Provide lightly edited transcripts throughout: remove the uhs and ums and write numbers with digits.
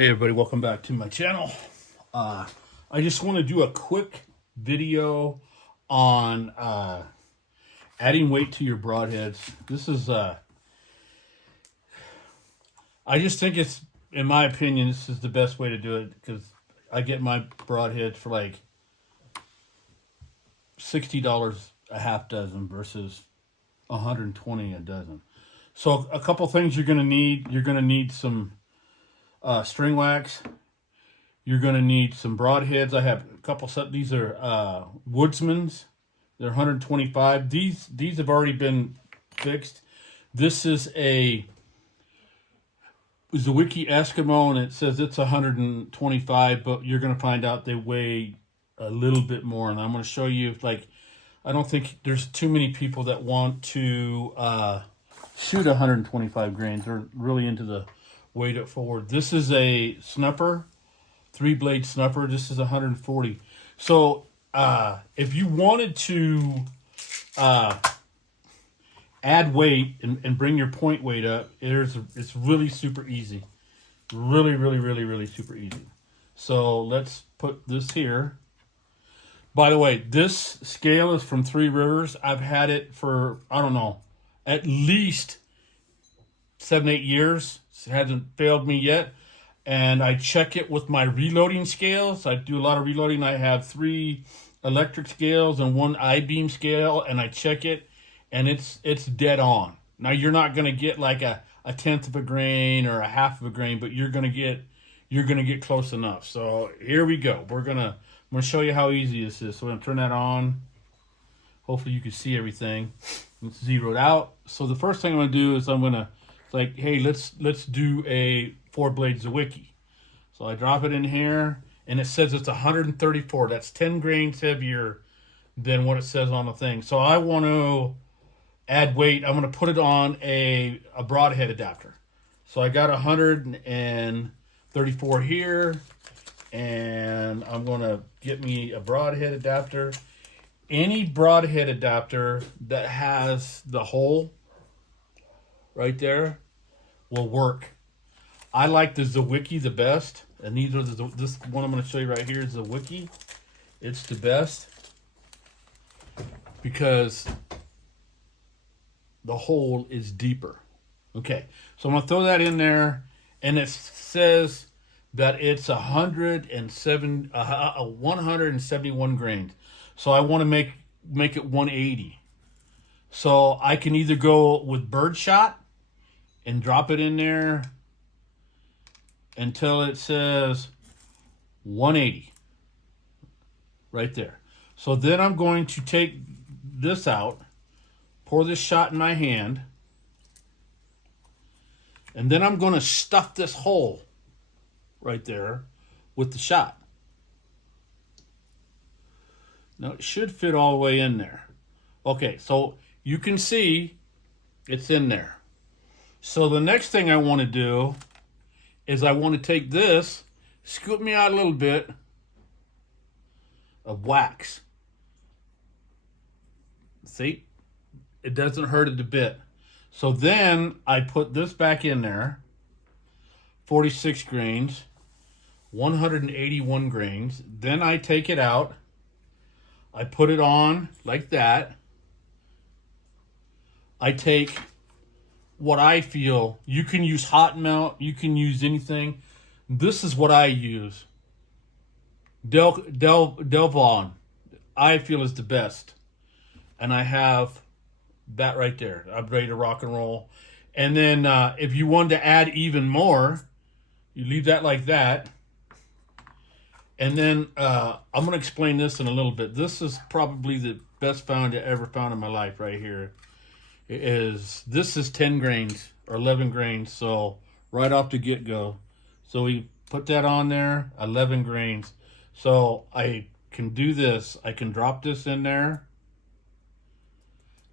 Hey everybody, welcome back to my channel. I just want to do a quick video on adding weight to your broadheads. This is, I just think it's, in my opinion, this is the best way to do it because I get my broadheads for like $60 a half dozen versus $120 a dozen. So a couple things you're going to need. You're going to need some string wax. You're going to need some broadheads. I have a couple set. These are Woodsman's. They're 125. These have already been fixed. This is a Zwicky Eskimo, and it says it's 125, but you're going to find out they weigh a little bit more. And I'm going to show you, like, I don't think there's too many people that want to shoot 125 grains. They're really into the weight it forward. This is a snuffer, 3-blade snuffer. This is 140. So if you wanted to add weight and bring your point weight up, it's really super easy. Really super easy. So let's put this here. By the way, this scale is from Three Rivers. I've had it for, I don't know, at least 7-8 years. It hasn't failed me yet. And I check it with my reloading scales. I do a lot of reloading. I have 3 electric scales and 1 I-beam scale, and I check it, and it's dead on. Now you're not going to get like a 1/10 of a grain or a 1/2 of a grain, but you're going to get close enough. So here we go. I'm going to show you how easy this is. So I'm going to turn that on. Hopefully you can see everything. It's zeroed out. So the first thing I'm going to do is I'm going to, like, hey, let's do a 4-blade Zwicky. So I drop it in here, and it says it's 134. That's 10 grains heavier than what it says on the thing. So I want to add weight. I'm going to put it on a broadhead adapter. So I got 134 here, and I'm going to get me a broadhead adapter. Any broadhead adapter that has the hole right there will work. I like the Zwicky the best, and these are this one I'm going to show you right here is the Zwicky. It's the best because the hole is deeper. Okay, so I'm going to throw that in there, and it says that it's 171 grains. So I want to make it 180. So I can either go with birdshot and drop it in there until it says 180 right there. So then I'm going to take this out, pour this shot in my hand, and then I'm going to stuff this hole right there with the shot. Now it should fit all the way in there. Okay, so you can see it's in there. So the next thing I want to do is I want to take this, scoop me out a little bit of wax. See? It doesn't hurt it a bit. So then I put this back in there, 46 grains, 181 grains. Then I take it out. I put it on like that. I take what I feel. You can use hot melt. You can use anything. This is what I use. Delvon, I feel is the best. And I have that right there. I'm ready to rock and roll. And then if you wanted to add even more, you leave that like that. And then I'm going to explain this in a little bit. This is probably the best found I ever found in my life right here. This is 10 grains or 11 grains, so right off the get-go. So we put that on there, 11 grains. So I can do this. I can drop this in there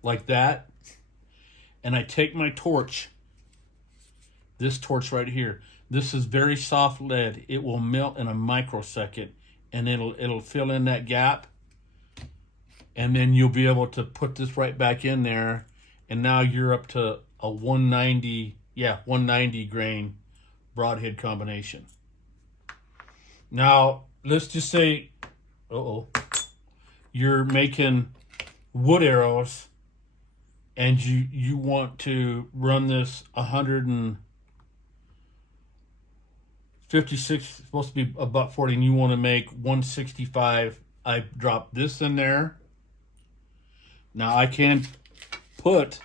like that, and I take my torch, this torch right here. This is very soft lead. It will melt in a microsecond, and it'll fill in that gap, and then you'll be able to put this right back in there. And now you're up to a 190 grain broadhead combination. Now, let's just say, you're making wood arrows and you want to run this 156, supposed to be about 40, and you want to make 165. I drop this in there. Now I can put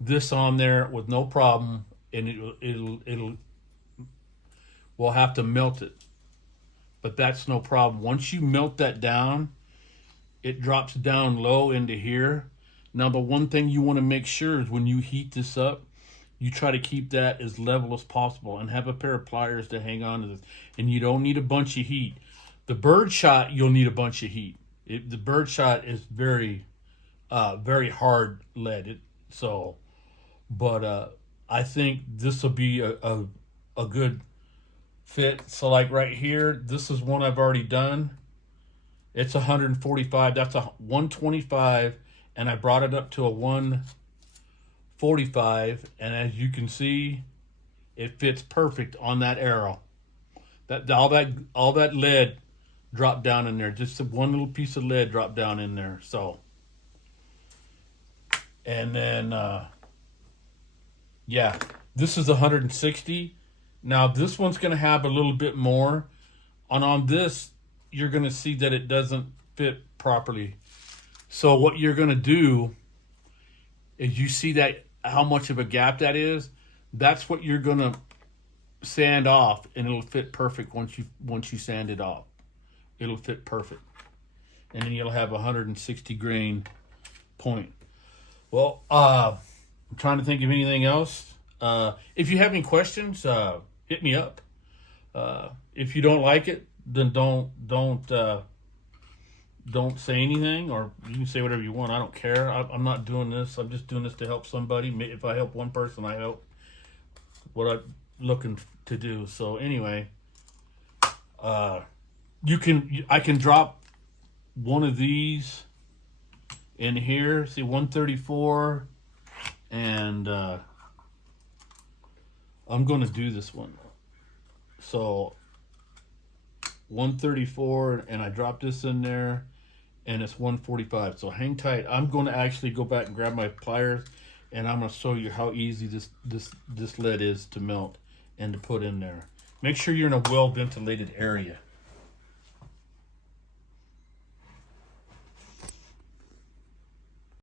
this on there with no problem, and we'll have to melt it, but that's no problem. Once you melt that down, it drops down low into here. Now the one thing you want to make sure is when you heat this up, you try to keep that as level as possible and have a pair of pliers to hang on to this. And you don't need a bunch of heat. The bird shot, you'll need a bunch of heat. The bird shot is very, very hard lead. But I think this will be a good fit. So like right here, this is one I've already done. It's 145. That's a 125, and I brought it up to a 145, and as you can see, it fits perfect on that arrow. All that lead dropped down in there. Just one little piece of lead dropped down in there. So, and then yeah, this is 160. Now this one's going to have a little bit more, and on this you're going to see that it doesn't fit properly. So what you're going to do is, you see that how much of a gap that is, that's what you're going to sand off, and it'll fit perfect once you sand it off. It'll fit perfect. And then you'll have a 160 grain point. Well, I'm trying to think of anything else. If you have any questions, hit me up. If you don't like it, then don't say anything, or you can say whatever you want. I don't care. I'm not doing this. I'm just doing this to help somebody. If I help one person, I help what I'm looking to do. So anyway, I can drop one of these in here. See, 134, and I'm going to do this one. So 134, and I drop this in there, and it's 145. So hang tight. I'm going to actually go back and grab my pliers, and I'm going to show you how easy this lead is to melt and to put in there. Make sure you're in a well ventilated area.